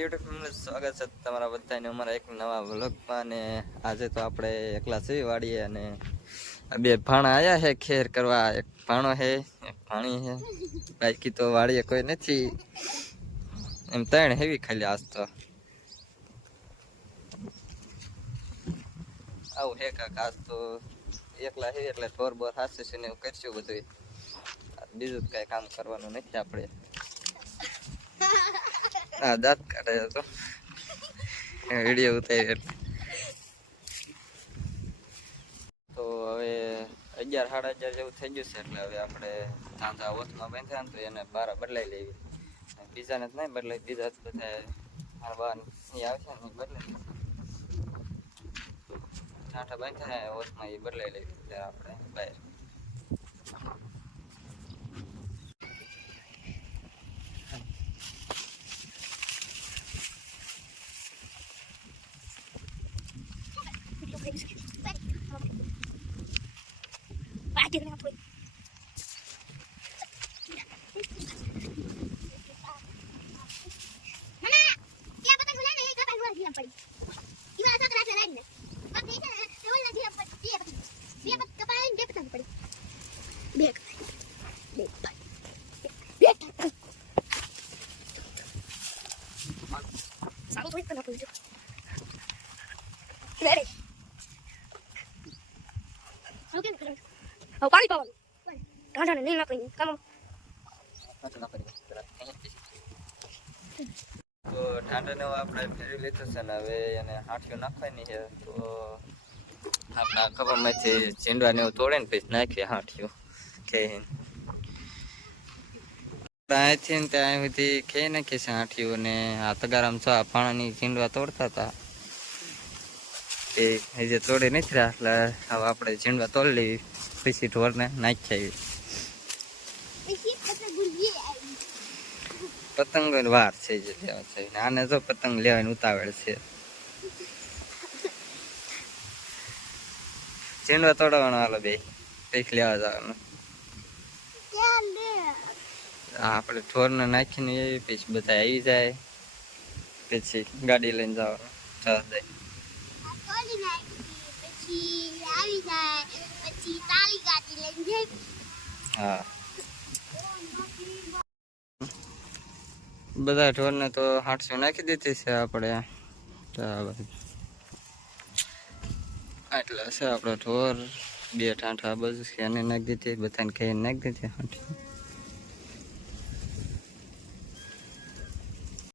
YouTube family, સ્વાગત છે તમારા બધાને અમારા એક નવા વ્લોગમાં. અને આજે તો આપણે એકલા છીએ વાડીએ અને બે ભાણા આવ્યા છે ખેર કરવા. એક ભાણો છે, એક ભાણી છે, બાકી તો વાડીએ કોઈ નથી. એમ ત્રણ હેવી ખાલી આજ તો આવું હે કાક. આજ તો એકલા છે એટલે ઢોર બોર હાસે છે ને એવું કરશું બધું. બીજું કઈ કામ કરવાનું નથી આપણે. હા, દાંત કાઢે તો વિડીયો ઉતારી. તો હવે 11 સાડા 11 જેવું થઈ ગયું છે એટલે હવે આપણે ધાંધા ઓછમાં બાંધ્યા તો એને બારા બદલાઈ લેવી. બીજાને જ નહીં બદલાય, બીજા જ બધા મારા બા આવશે ને એ બદલાઈ ઠાઠા બાંધ્યા ઓછમાં એ બદલાઈ લેવી. ત્યારે આપણે બહાર પાણી પાવાનું ઠંડા નહીં નાખી કામ તો ઠાઠાને આપણે ફેરવી લીધું છે ને હવે એને હાંઠિયું નાખવાની છે. તો આપણા ખભામાંથી ચીંડવાને એવું તોડે ને પછી નાખીએ હાંઠિયું ખેઈને. અહીંથી ને ત્યાં સુધી ખેઈ નાખીએ છે હાંઠિયું. ને આ તગારામ છો પાણાની ચીંડવા તોડતા હતા એ હજી તોડી નથી રહ્યા એટલે હવે આપણે ચીંડવા તોડી લેવી પછી ઢોરને નાખી આવી. પતંગ વાર છે જે લેવા છે. આને જો પતંગ લેવાની ઉતાવળ છે. ચીંડવા તોડવાનો હાલો બે કઈક લેવા જવાનું. આપણે ઢોરને નાખીને એવી પછી બધા આવી જાય પછી ગાડી લઈને જવાનું. હા, બધા ઢોરને તો 800 નાખી દીધી છે આપણે. એટલે છે આપણો ઢોર બે ઠાંઠા બધું એને નાખી દીધી, બધાને ખાઈને નાખી દીધી.